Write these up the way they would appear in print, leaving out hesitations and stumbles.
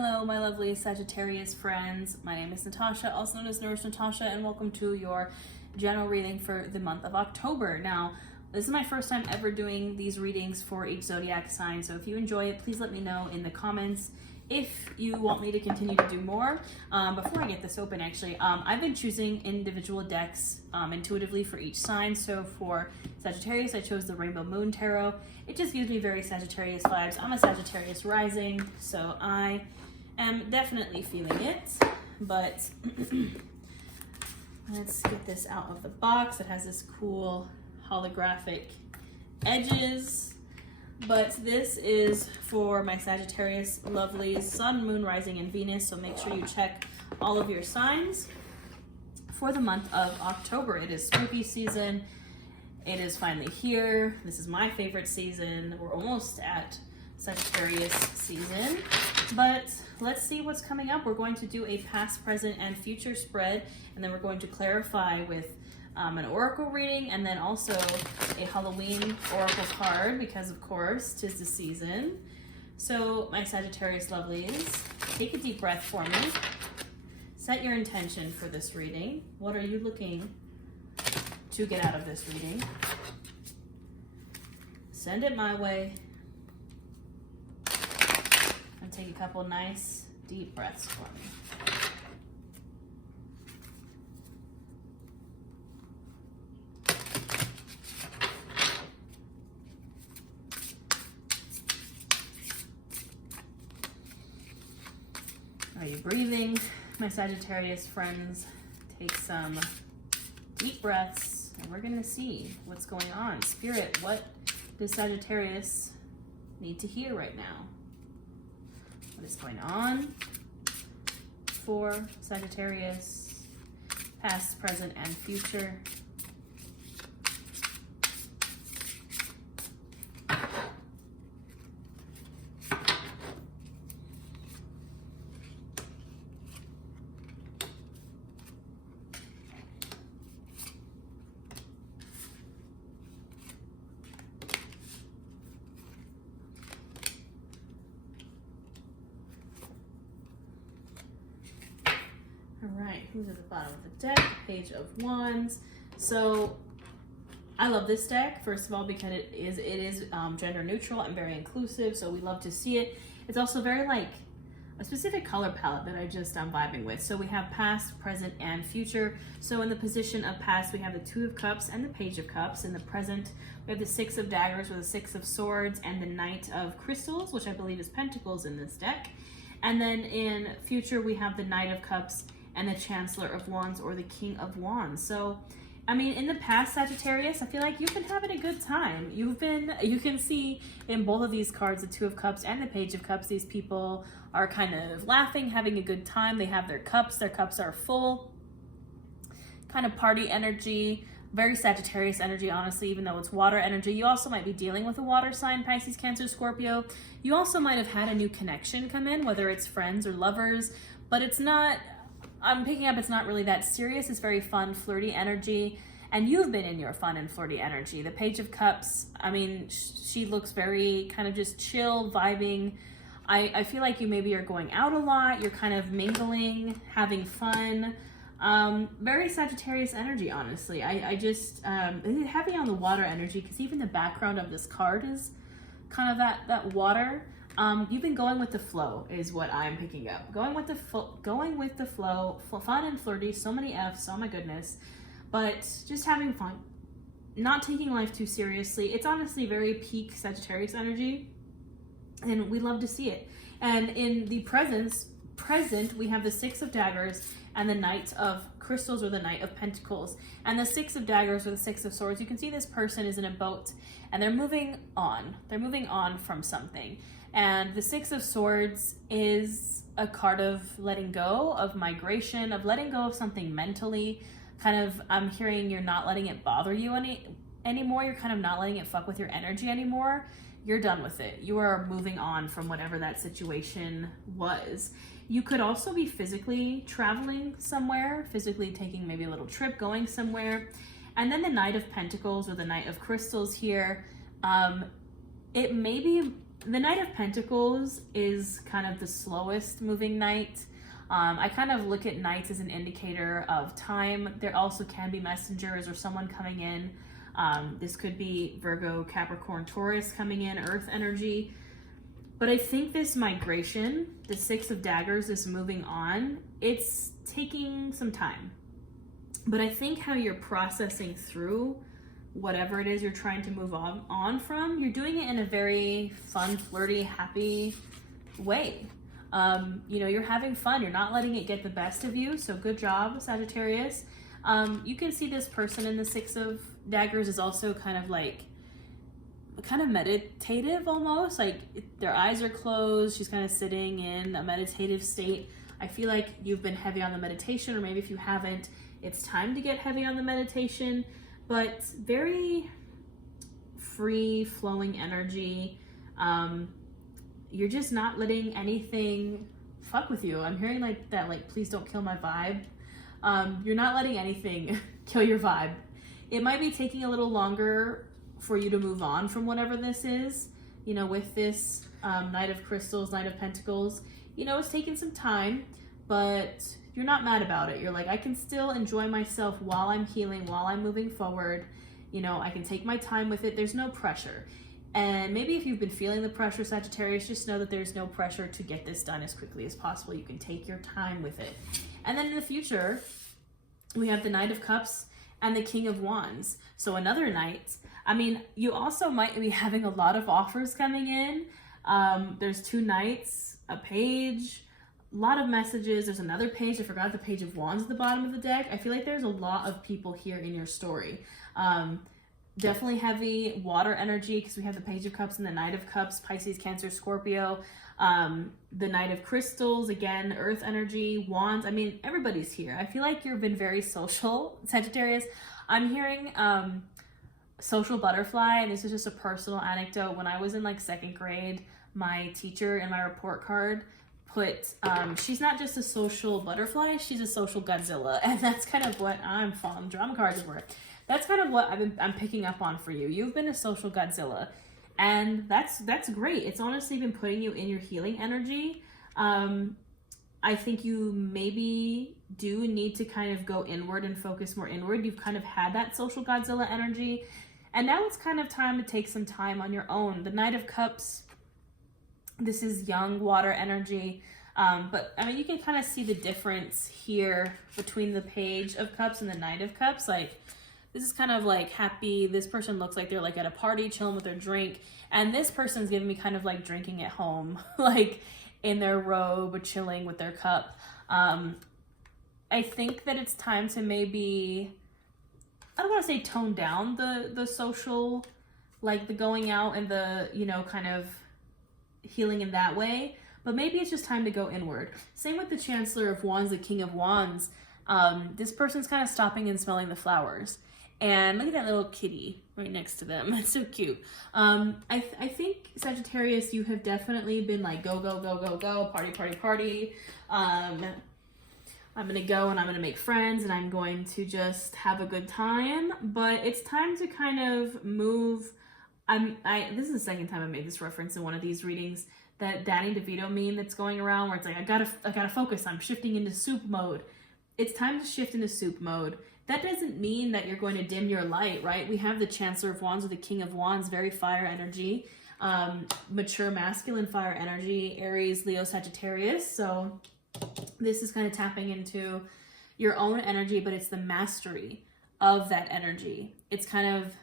Hello, my lovely Sagittarius friends. My name is Natasha, also known as Nurse Natasha, and welcome to your general reading for the month of October. Now, this is my first time ever doing these readings for each zodiac sign, so if you enjoy it, please let me know in the comments if you want me to continue to do more. Before I get this open, actually, I've been choosing individual decks intuitively for each sign. So for Sagittarius, I chose the Rainbow Moon Tarot. It just gives me very Sagittarius vibes. I'm a Sagittarius rising, so I am definitely feeling it. But let's get this out of the box. It has this cool holographic edges. But this is for my Sagittarius lovelies, Sun, Moon, Rising, and Venus. So make sure you check all of your signs for the month of October. It is spooky season. It is finally here. This is my favorite season. We're almost at Sagittarius season. But let's see what's coming up. We're going to do a past, present, and future spread. And then we're going to clarify with an oracle reading, and then also a Halloween oracle card, because of course 'tis the season. So my Sagittarius lovelies, take a deep breath for me. Set your intention for this reading. What are you looking to get out of this reading? Send it my way. And take a couple nice deep breaths for me. Are you breathing? My Sagittarius friends, take some deep breaths and we're gonna see what's going on. Spirit, what does Sagittarius need to hear right now? What is going on for Sagittarius, past, present, and future? Alright, who's at the bottom of the deck? Page of Wands. So I love this deck, first of all, because it is gender neutral and very inclusive, so we love to see it. It's also very like a specific color palette that I'm vibing with. So we have past, present, and future. So in the position of past, we have the Two of Cups and the Page of Cups. In the present, we have the Six of Daggers with the Six of Swords and the Knight of Crystals, which I believe is Pentacles in this deck. And then in future, we have the Knight of Cups and the Chancellor of Wands, or the King of Wands. So, I mean, in the past, Sagittarius, I feel like you've been having a good time. You can see in both of these cards, the Two of Cups and the Page of Cups, these people are kind of laughing, having a good time. They have their cups are full. Kind of party energy, very Sagittarius energy, honestly, even though it's water energy. You also might be dealing with a water sign, Pisces, Cancer, Scorpio. You also might have had a new connection come in, whether it's friends or lovers, but it's not, I'm picking up, it's not really that serious. It's very fun, flirty energy, and you've been in your fun and flirty energy. The Page of Cups, I mean, she looks very kind of just chill, vibing. I feel like you maybe are going out a lot, you're kind of mingling, having fun. Very Sagittarius energy, honestly. I just, heavy on the water energy, because even the background of this card is kind of that water. You've been going with the flow is what I'm picking up. Going with the flow, fun and flirty, so many F's, oh my goodness. But just having fun, not taking life too seriously. It's honestly very peak Sagittarius energy, and we love to see it. And in the present, we have the Six of Daggers and the Knight of Crystals, or the Knight of Pentacles. And the Six of Daggers, or the Six of Swords, you can see this person is in a boat and they're moving on. They're moving on from something. And the Six of Swords is a card of letting go, of migration, of letting go of something mentally. Kind of, I'm hearing you're not letting it bother you anymore. You're kind of not letting it fuck with your energy anymore. You're done with it. You are moving on from whatever that situation was. You could also be physically traveling somewhere, physically taking maybe a little trip, going somewhere. And then the Knight of Pentacles, or the Knight of Crystals here, it may be The Knight of Pentacles is kind of the slowest moving knight. I kind of look at knights as an indicator of time. There also can be messengers or someone coming in. This could be Virgo, Capricorn, Taurus coming in, earth energy. But I think this migration, the Six of Daggers, is moving on. It's taking some time. But I think how you're processing through whatever it is you're trying to move on from, you're doing it in a very fun, flirty, happy way. You know, you're having fun. You're not letting it get the best of you. So good job, Sagittarius. You can see this person in the Six of Daggers is also kind of like, kind of meditative almost. Like their eyes are closed. She's kind of sitting in a meditative state. I feel like you've been heavy on the meditation, or maybe if you haven't, it's time to get heavy on the meditation. But very free flowing energy. You're just not letting anything fuck with you. I'm hearing like that, like, please don't kill my vibe. You're not letting anything kill your vibe. It might be taking a little longer for you to move on from whatever this is, you know, with this Knight of Crystals, Knight of Pentacles. You know, it's taking some time, but you're not mad about it. You're like, I can still enjoy myself while I'm healing, while I'm moving forward. You know, I can take my time with it. There's no pressure. And maybe if you've been feeling the pressure, Sagittarius, just know that there's no pressure to get this done as quickly as possible. You can take your time with it. And then in the future, we have the Knight of Cups and the King of Wands. So another knight. I mean, you also might be having a lot of offers coming in. There's two knights, a page, a lot of messages. There's another page. I forgot the Page of Wands at the bottom of the deck. I feel like there's a lot of people here in your story. Definitely heavy water energy, because we have the Page of Cups and the Knight of Cups, Pisces, Cancer, Scorpio. The Knight of Crystals, again, earth energy, wands. I mean, everybody's here. I feel like you've been very social, Sagittarius. I'm hearing social butterfly, and this is just a personal anecdote. When I was in like second grade, my teacher in my report card put, she's not just a social butterfly, she's a social Godzilla. And that's kind of what I'm falling, drama cards were. That's kind of what I'm picking up on for you. You've been a social Godzilla, and that's great. It's honestly been putting you in your healing energy. I think you maybe do need to kind of go inward and focus more inward. You've kind of had that social Godzilla energy, and now it's kind of time to take some time on your own. The Knight of Cups, this is young water energy. But I mean, you can kind of see the difference here between the Page of Cups and the Knight of Cups. Like, this is kind of like happy. This person looks like they're like at a party chilling with their drink. And this person's giving me kind of like drinking at home, like in their robe, chilling with their cup. I think that it's time to maybe, I don't want to say tone down the social, like the going out and the, you know, kind of healing in that way. But maybe it's just time to go inward. Same with the Chancellor of Wands, the King of Wands. This person's kind of stopping and smelling the flowers. And look at that little kitty right next to them. It's so cute. I think, Sagittarius, you have definitely been like, go, go, go, go, go, party, party, party. I'm going to go and I'm going to make friends and I'm going to just have a good time. But it's time to kind of move. This is the second time I made this reference in one of these readings. That Danny DeVito meme that's going around where it's like, I gotta focus. I'm shifting into soup mode. It's time to shift into soup mode. That doesn't mean that you're going to dim your light, right? We have the Chancellor of Wands with the King of Wands, very fire energy, mature masculine fire energy, Aries, Leo, Sagittarius. So this is kind of tapping into your own energy, but it's the mastery of that energy. It's kind of,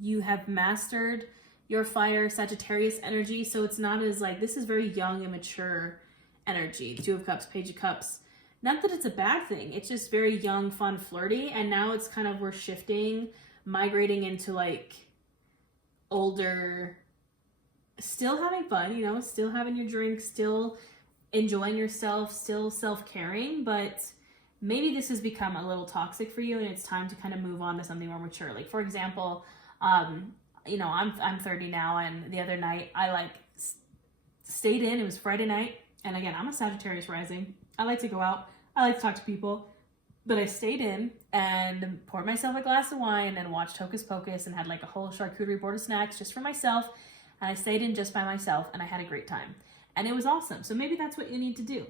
you have mastered your fire Sagittarius energy. So it's not as like, this is very young and mature energy. Two of Cups, Page of Cups. Not that it's a bad thing. It's just very young, fun, flirty. And now it's kind of, we're shifting, migrating into like older, still having fun, you know, still having your drink, still enjoying yourself, still self-caring, but maybe this has become a little toxic for you and it's time to kind of move on to something more mature. Like, for example, you know, I'm 30 now, and the other night I like stayed in. It was Friday night, and again, I'm a Sagittarius rising. I like to go out. I like to talk to people, but I stayed in and poured myself a glass of wine and watched Hocus Pocus and had like a whole charcuterie board of snacks just for myself. and I stayed in just by myself, and I had a great time. And it was awesome. So maybe that's what you need to do.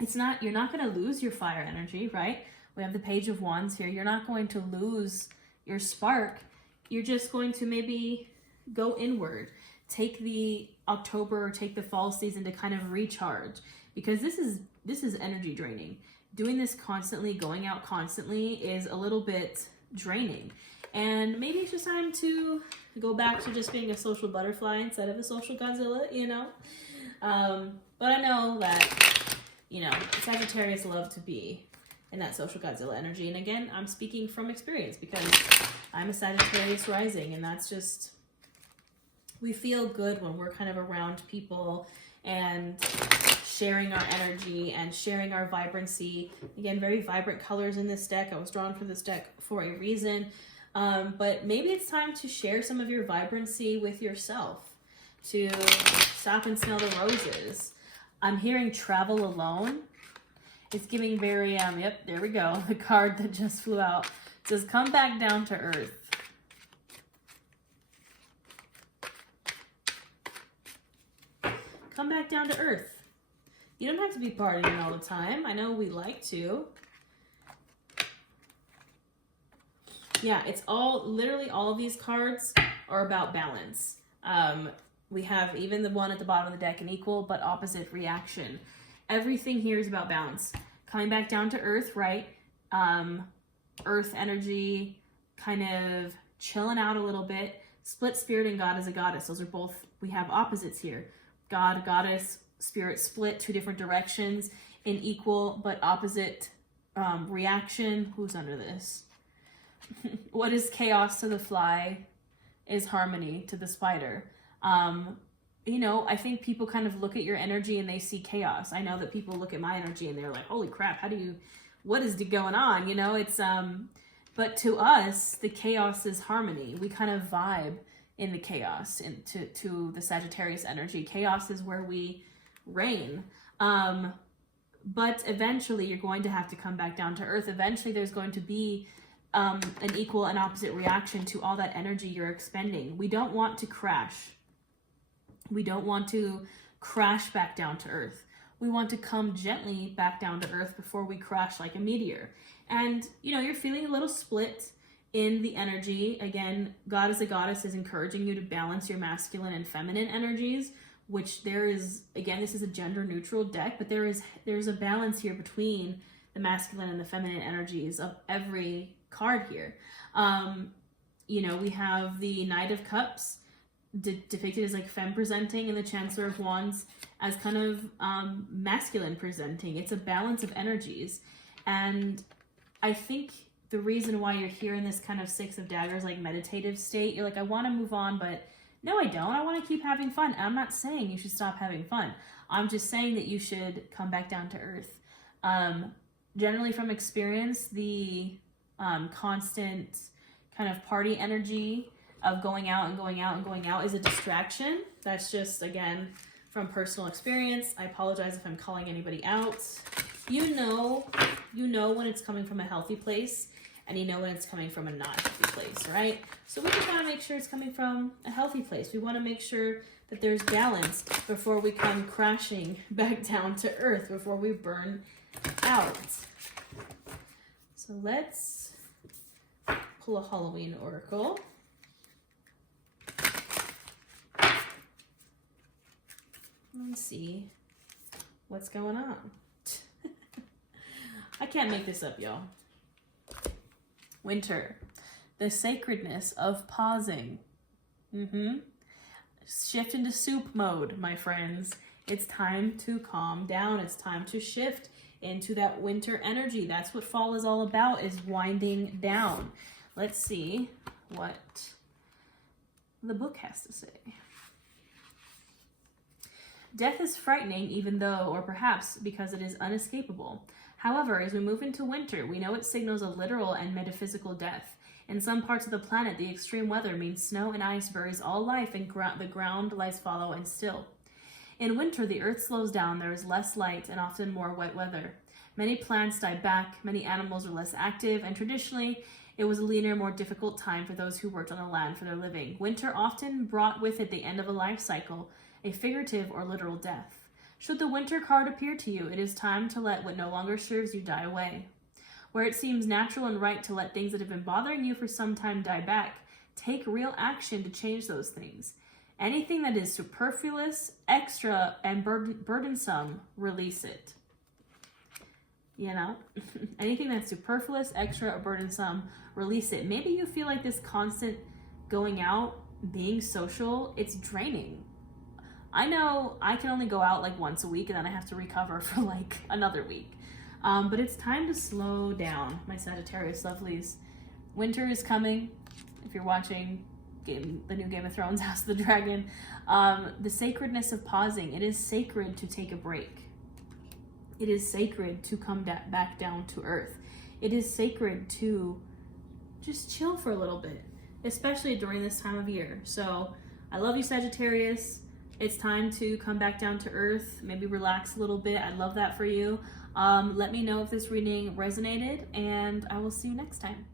You're not going to lose your fire energy, right? We have the Page of Wands here. You're not going to lose your spark. You're just going to maybe go inward. Take the October or take the fall season to kind of recharge, because this is energy draining. Doing this constantly, going out constantly is a little bit draining. And maybe it's just time to go back to just being a social butterfly instead of a social Godzilla, you know? But I know that, you know, Sagittarius love to be in that social Godzilla energy. And again, I'm speaking from experience because I'm a Sagittarius rising, and that's just, we feel good when we're kind of around people and sharing our energy and sharing our vibrancy. Again, very vibrant colors in this deck. I was drawn for this deck for a reason. But maybe it's time to share some of your vibrancy with yourself, to stop and smell the roses. I'm hearing travel alone. It's giving very, yep, there we go. The card that just flew out says, come back down to earth. Come back down to earth. You don't have to be partying all the time. I know we like to. Yeah, it's all, literally all of these cards are about balance. We have even the one at the bottom of the deck, an equal but opposite reaction. Everything here is about balance. Coming back down to earth, right? Earth energy, kind of chilling out a little bit. Split spirit and God as a goddess. Those are both, we have opposites here. God, goddess, spirit split, two different directions in equal but opposite reaction. Who's under this? What is chaos to the fly is harmony to the spider. You know, I think people kind of look at your energy and they see chaos. I know that people look at my energy and they're like, holy crap, what is going on? You know, it's, but to us, the chaos is harmony. We kind of vibe in the chaos, to the Sagittarius energy. Chaos is where we reign. But eventually you're going to have to come back down to earth. Eventually there's going to be an equal and opposite reaction to all that energy you're expending. We don't want to crash. We don't want to crash back down to earth. We want to come gently back down to earth before we crash like a meteor. And, you know, you're feeling a little split in the energy. Again, God as a goddess is encouraging you to balance your masculine and feminine energies, which there is, again, this is a gender neutral deck, but there's a balance here between the masculine and the feminine energies of every card here. You know, we have the Knight of Cups depicted as like femme presenting, and the Chancellor of Wands as kind of masculine presenting. It's a balance of energies. And I think the reason why you're here in this kind of Six of Daggers, like meditative state, you're like, I want to move on, but no, I don't. I want to keep having fun. I'm not saying you should stop having fun. I'm just saying that you should come back down to earth. Generally from experience, the constant kind of party energy of going out and going out and going out is a distraction. That's just, again, from personal experience. I apologize if I'm calling anybody out. You know when it's coming from a healthy place, and you know when it's coming from a not healthy place, right? So we just want to make sure it's coming from a healthy place. We want to make sure that there's balance before we come crashing back down to earth, before we burn out. So let's pull a Halloween oracle. Let's see what's going on. I can't make this up, y'all. Winter, the sacredness of pausing. Shift into soup mode, my friends. It's time to calm down. It's time to shift into that winter energy. That's what fall is all about, is winding down. Let's see what the book has to say. Death is frightening, even though, or perhaps because it is unescapable. However, as we move into winter, we know it signals a literal and metaphysical death. In some parts of the planet, the extreme weather means snow and ice buries all life, and the ground lies fallow and still. In winter, the earth slows down, there is less light, and often more wet weather. Many plants die back, many animals are less active, and traditionally, It was a leaner, more difficult time for those who worked on the land for their living. Winter often brought with it the end of a life cycle, a figurative or literal death. Should the winter card appear to you, it is time to let what no longer serves you die away. Where it seems natural and right to let things that have been bothering you for some time die back, take real action to change those things. Anything that is superfluous, extra, and burdensome, release it. You know, anything that's superfluous, extra, or burdensome, release it. Maybe you feel like this constant going out, being social, it's draining. I know I can only go out like once a week and then I have to recover for like another week. But it's time to slow down, my Sagittarius lovelies. Winter is coming. If you're watching the new Game of Thrones, House of the Dragon, the sacredness of pausing. It is sacred to take a break. It is sacred to come back down to earth. It is sacred to just chill for a little bit, especially during this time of year. So I love you, Sagittarius. It's time to come back down to earth, maybe relax a little bit. I'd love that for you. Let me know if this reading resonated, and I will see you next time.